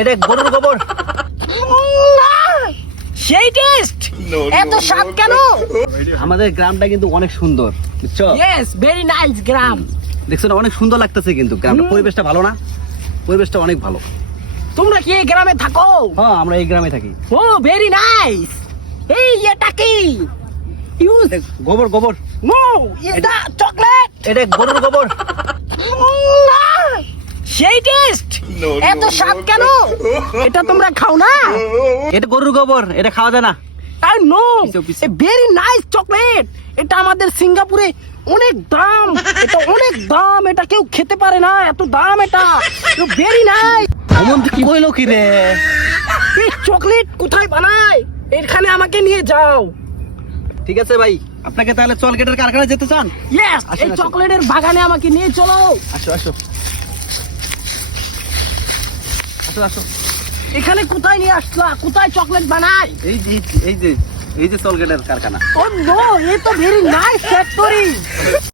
এটা গরুর গোবর। সেই টেস্ট, এত স্বাদ কেন? আমাদের গ্রামটা কিন্তু অনেক সুন্দর, বুঝছো? ইয়েস, ভেরি নাইস গ্রাম। দেখছো না, অনেক সুন্দর লাগতেছে কিন্তু গ্রামটা। পরিবেশটা ভালো না? পরিবেশটা অনেক ভালো। তোমরা কি এই গ্রামে থাকো? হ্যাঁ, আমরা এই গ্রামে থাকি। ও ভেরি নাইস। এই এটা কি? ইউজ গোবর গোবর। নো, এটা চকলেট। এটা গরুর গোবর। সেই টেস্ট, এত স্বাদ কেন? এটা তোমরা খাও না? এটা গরুর গোবর, এটা খাওয়া যায় না। আই নো, পিছে। Very nice chocolate. এটা আমাদের সিঙ্গাপুরে অনেক দাম, এটা অনেক দাম, এটা কেউ খেতে পারে না, এত দাম এটা। Very nice. অমন কি কইলো কি রে? এই চকলেট কোথায় বানায়? এখানে আমাকে নিয়ে যাও। ঠিক আছে ভাই, আপনাকে তাহলে চকলেটের কারখানায় যেতে চান? ইয়েস, আসুন, এই আসুন। চকলেটের বাগানে আমাকে নিয়ে চলো। আসো আসো আসো আসো। এখানে কোথায় নিয়ে আসলা? কোথায় চকলেট বানায়? এই যে এই যে এই যে চকলেটের কারখানা। ও নো, এ তো ভেরি নাইস ফ্যাক্টরি।